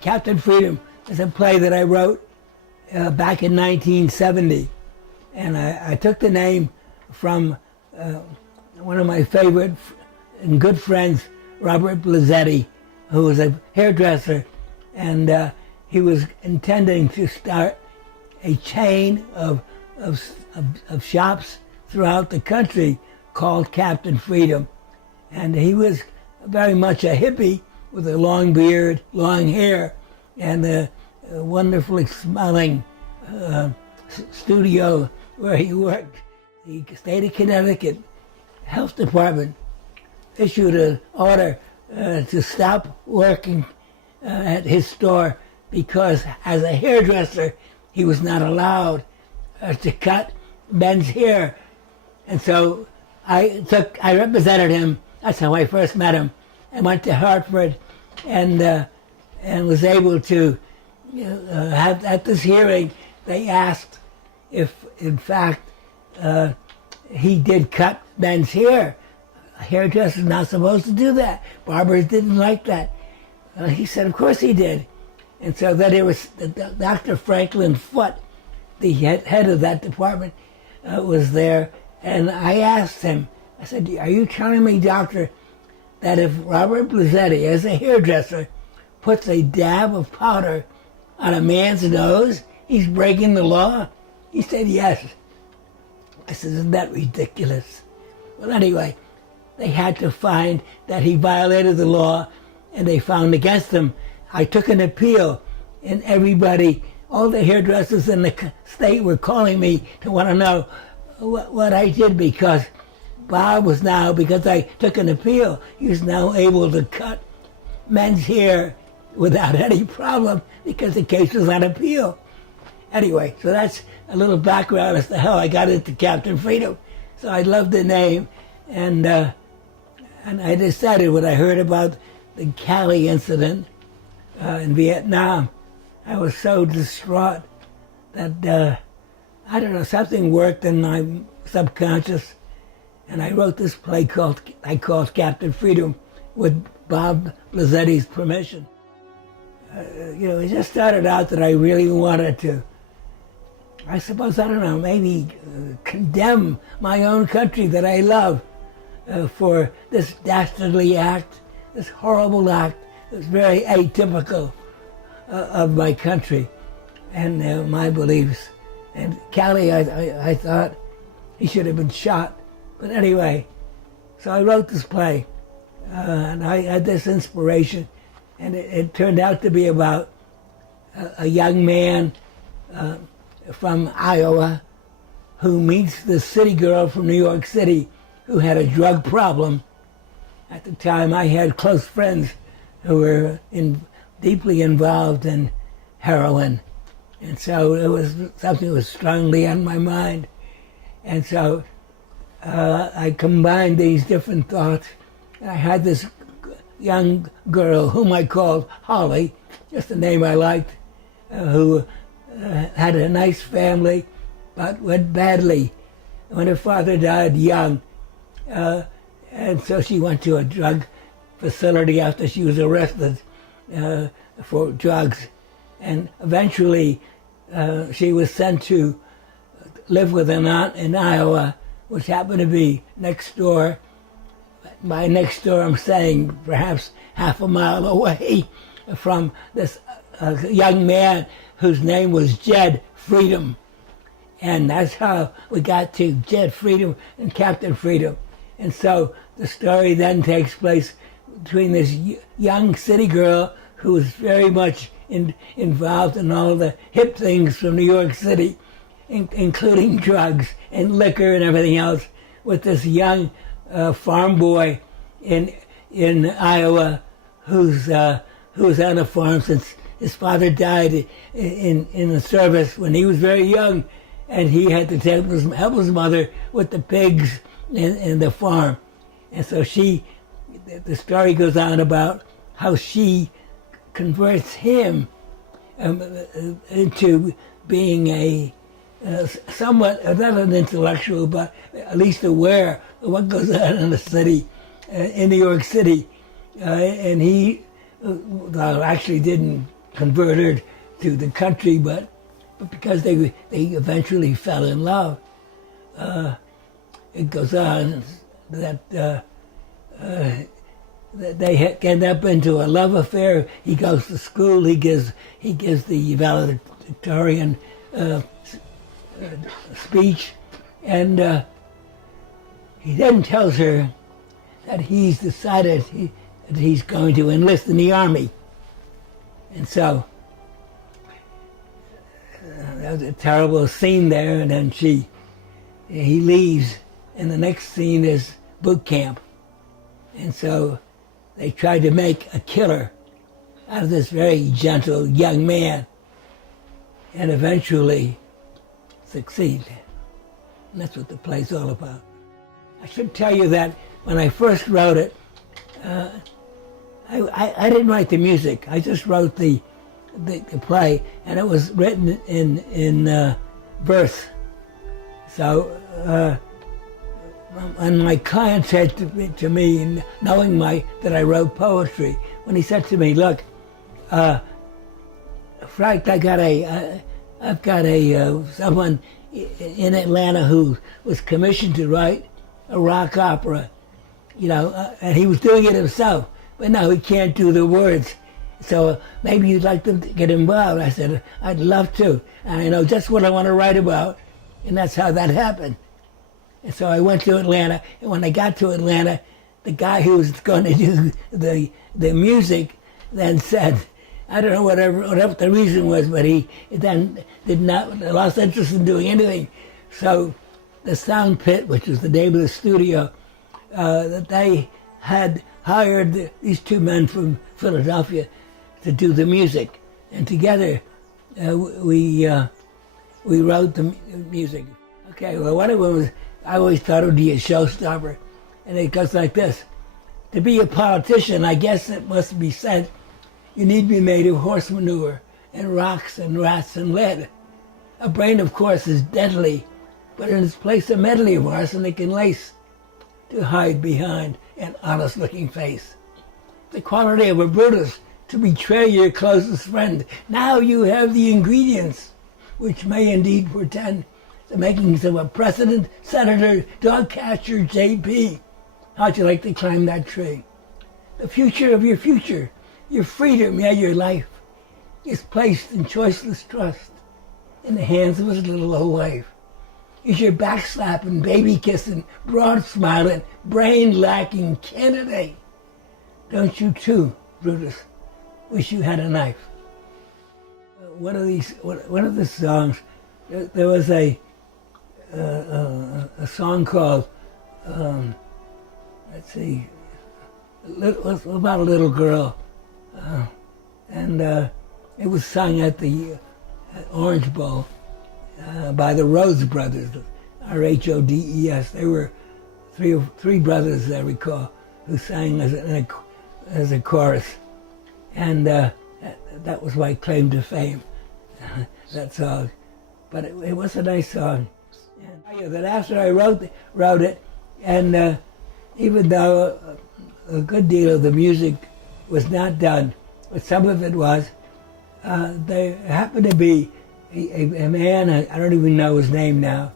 Captain Freedom is a play that I wrote back in 1970. And I took the name from one of my favorite and good friends, Robert Blazzetti, who was a hairdresser. And he was intending to start a chain of shops throughout the country called Captain Freedom. And he was very much a hippie with a long beard, long hair, and a wonderfully smelling studio where he worked. The state of Connecticut Health Department issued an order to stop working at his store because as a hairdresser, he was not allowed to cut men's hair. And so I represented him. That's how I first met him. I went to Hartford and was able to have, at this hearing, they asked if, in fact, he did cut men's hair. A hairdresser's not supposed to do that. Barbers didn't like that. He said, of course he did. And so then it was Dr. Franklin Foote, the head of that department, was there. And I asked him, I said, are you telling me, doctor, that if Robert Blazzetti, as a hairdresser, puts a dab of powder on a man's nose, he's breaking the law? He said, yes. I said, isn't that ridiculous? Well, anyway, they had to find that he violated the law, and they found against him. I took an appeal, and everybody, all the hairdressers in the state were calling me to want to know what I did, because Bob was now, because I took an appeal, he was now able to cut men's hair without any problem because the case was on appeal. Anyway, so that's a little background as to how I got into Captain Freedom. So I loved the name, and I decided when I heard about the Cali incident in Vietnam, I was so distraught that, I don't know, something worked in my subconscious, and I wrote this play I called Captain Freedom with Bob Blazzetti's permission. It just started out that I really wanted to, I suppose, I don't know, maybe condemn my own country that I love for this dastardly act, this horrible act. It was very atypical of my country and my beliefs. And Cali, I thought he should have been shot. But anyway, so I wrote this play, and I had this inspiration, and it turned out to be about a young man from Iowa who meets this city girl from New York City who had a drug problem. At the time, I had close friends who were deeply involved in heroin. And so it was something that was strongly on my mind. And so I combined these different thoughts. And I had this young girl whom I called Holly, just a name I liked, who had a nice family, but went badly when her father died young. And so she went to a drug facility after she was arrested for drugs. And eventually she was sent to live with an aunt in Iowa, which happened to be next door. By next door, I'm saying perhaps half a mile away from this young man whose name was Jed Freedom. And that's how we got to Jed Freedom and Captain Freedom. And so the story then takes place between this young city girl who was very much involved in all the hip things from New York City, including drugs and liquor and everything else, with this young farm boy in Iowa who's on a farm since his father died in the service when he was very young, and he had to help his mother with the pigs in the farm. And so the story goes on about how she converts him into being a somewhat, not an intellectual, but at least aware of what goes on in the city in New York City, and he actually didn't convert her to the country, but because they eventually fell in love. It goes on that they end up into a love affair. He goes to school. He gives the valedictorian speech, and he then tells her that he's decided that he's going to enlist in the army, and so that was a terrible scene there. And then he leaves, and the next scene is boot camp, and so they tried to make a killer out of this very gentle young man, and eventually succeed. And that's what the play's all about. I should tell you that when I first wrote it, I didn't write the music. I just wrote the play, and it was written in verse. So when my client said to me, knowing that I wrote poetry, when he said to me, "Look, Frank, I've got someone in Atlanta who was commissioned to write a rock opera, and he was doing it himself, but no, he can't do the words. So maybe you'd like to get involved." I said, "I'd love to, and I know just what I want to write about," and that's how that happened. And so I went to Atlanta, and when I got to Atlanta, the guy who was going to do the music then said, I don't know whatever the reason was, but he then lost interest in doing anything. So the Sound Pit, which was the name of the studio, that they had hired these two men from Philadelphia to do the music, and together we wrote the music. Okay, well, one of them was, I always thought it would be a showstopper, and it goes like this. To be a politician, I guess it must be said, you need to be made of horse manure and rocks and rats and lead. A brain, of course, is deadly, but in its place a medley of arsenic and lace to hide behind an honest-looking face. The quality of a Brutus to betray your closest friend. Now you have the ingredients, which may indeed portend the makings of a president, senator, dog catcher, JP. How'd you like to climb that tree? The future of your future, your freedom, yeah, your life, is placed in choiceless trust in the hands of his little old wife. Is your backslapping, baby-kissing, broad-smiling, brain-lacking candidate. Don't you too, Brutus, wish you had a knife? One of the songs, there was a song called, let's see, about a little girl, and it was sung at the Orange Bowl by the Rhodes Brothers, R-H-O-D-E-S. They were three brothers, I recall, who sang as a chorus, and that was my claim to fame, that song. But it was a nice song. And that after I wrote it, and even though a good deal of the music was not done, but some of it was, there happened to be a man, I don't even know his name now,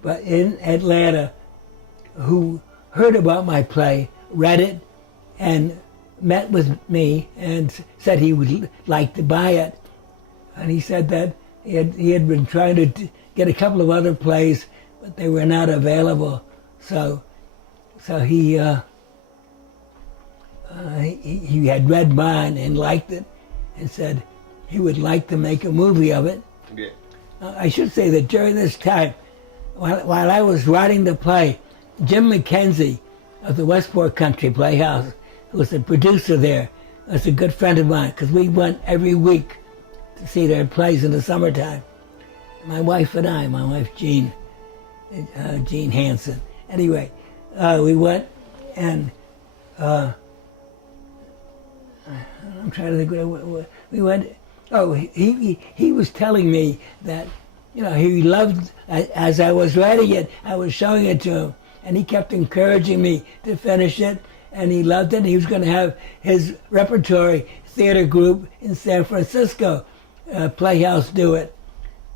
but in Atlanta, who heard about my play, read it, and met with me and said he would like to buy it. And he said that he had been trying to get a couple of other plays, but they were not available. So he had read mine and liked it, and said he would like to make a movie of it. Yeah. I should say that during this time, while I was writing the play, Jim McKenzie of the Westport Country Playhouse, who was the producer there, was a good friend of mine, because we went every week to see their plays in the summertime. My wife and I, my wife Jean Hansen. Anyway, we went, and I'm trying to think. We went. Oh, he was telling me that, he loved, as I was writing it, I was showing it to him, and he kept encouraging me to finish it, and he loved it. And he was going to have his repertory theater group in San Francisco, Playhouse, do it.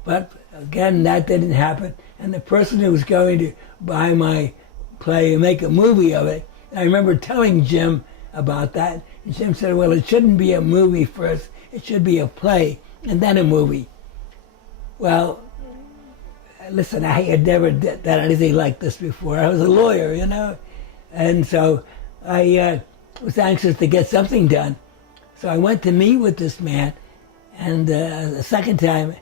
But again, that didn't happen. And the person who was going to buy my play and make a movie of it, I remember telling Jim about that. And Jim said, well, it shouldn't be a movie first. It should be a play and then a movie. Well, listen, I had never done anything like this before. I was a lawyer, you know. And so I was anxious to get something done. So I went to meet with this man, and the second time,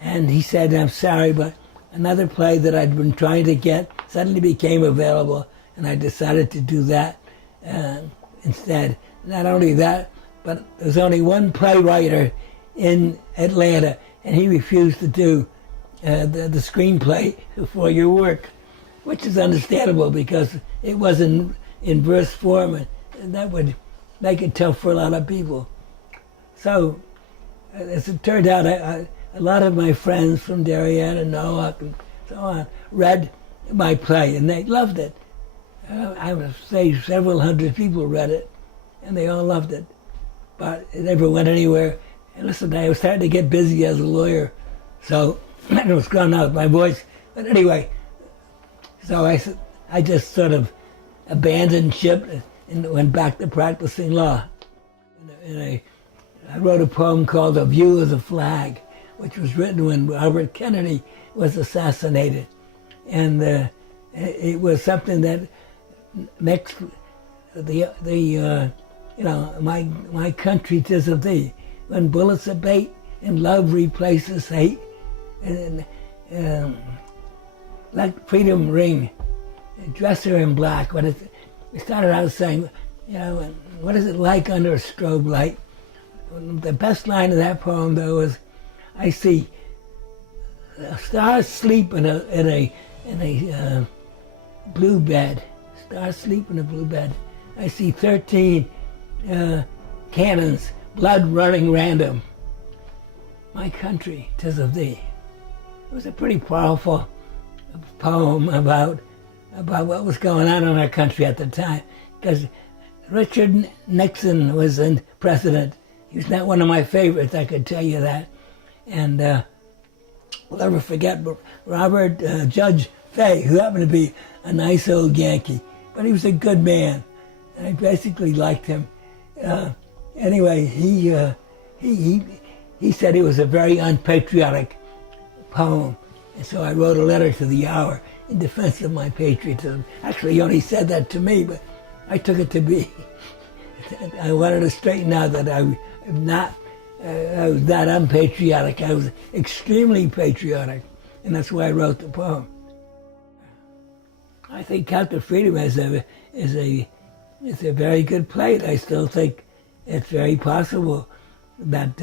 and he said, I'm sorry, but another play that I'd been trying to get suddenly became available, and I decided to do that instead. Not only that, but there's only one playwright in Atlanta, and he refused to do the screenplay for your work, which is understandable because it was in verse form, and that would make it tough for a lot of people. So, as it turned out, a lot of my friends from Darien and Norwalk and so on read my play, and they loved it. I would say several hundred people read it, and they all loved it. But it never went anywhere. And listen, I was starting to get busy as a lawyer, so I was gone out with my voice. But anyway, so I just sort of abandoned ship and went back to practicing law. I wrote a poem called A View of the Flag, which was written when Robert Kennedy was assassinated. And it was something that mixed my country 'tis of thee, when bullets abate and love replaces hate, and like freedom ring, dress her in black. When it started out saying, what is it like under a strobe light? The best line of that poem, though, is, I see stars sleep in a blue bed. Stars sleep in a blue bed. I see 13 cannons, blood running random. My country, 'tis of thee. It was a pretty powerful poem about what was going on in our country at the time, because Richard Nixon was in president. He was not one of my favorites, I could tell you that. And I'll never forget Robert Judge Fay, who happened to be a nice old Yankee, but he was a good man, and I basically liked him. Anyway, he said it was a very unpatriotic poem, and so I wrote a letter to the Hour in defense of my patriotism. Actually, he only said that to me, but I took it to be. I wanted to straighten out that I was not unpatriotic. I was extremely patriotic, and that's why I wrote the poem. I think Count to Freedom is a very good play. I still think it's very possible that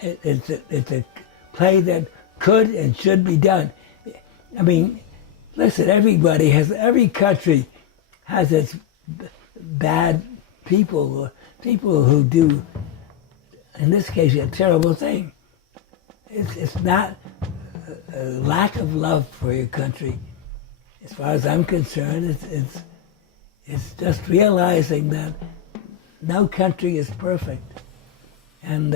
it's a play that could and should be done. I mean, listen, every country has its bad people who do, in this case, a terrible thing. It's not a lack of love for your country. As far as I'm concerned, it's just realizing that no country is perfect, and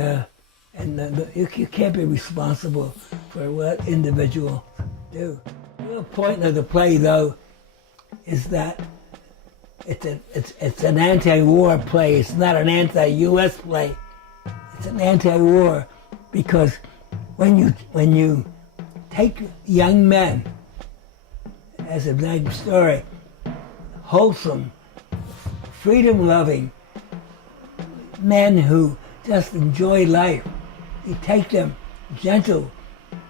you can't be responsible for what individuals do. The real point of the play, though, is that it's an anti-war play. It's not an anti-U.S. play. It's an anti-war because when you take young men, as a big story, wholesome, freedom-loving men who just enjoy life, you take them gentle,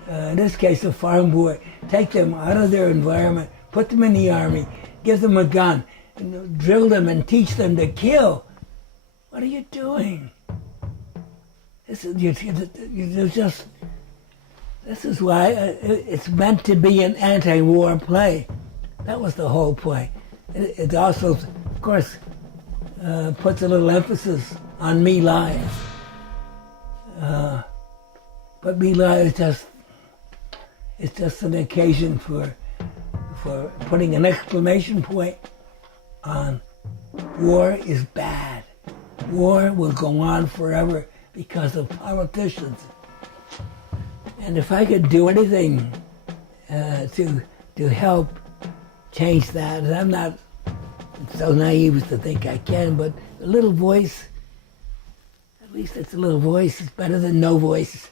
in this case a farm boy, take them out of their environment, put them in the army, give them a gun, and drill them and teach them to kill. What are you doing? This is why it's meant to be an anti-war play. That was the whole point. It also, of course, puts a little emphasis on Me Lai. But Me Lai is just an occasion for putting an exclamation point on war is bad. War will go on forever because of politicians. And if I could do anything to help change that, and I'm not so naive to think I can, but a little voice, at least it's a little voice, is better than no voice.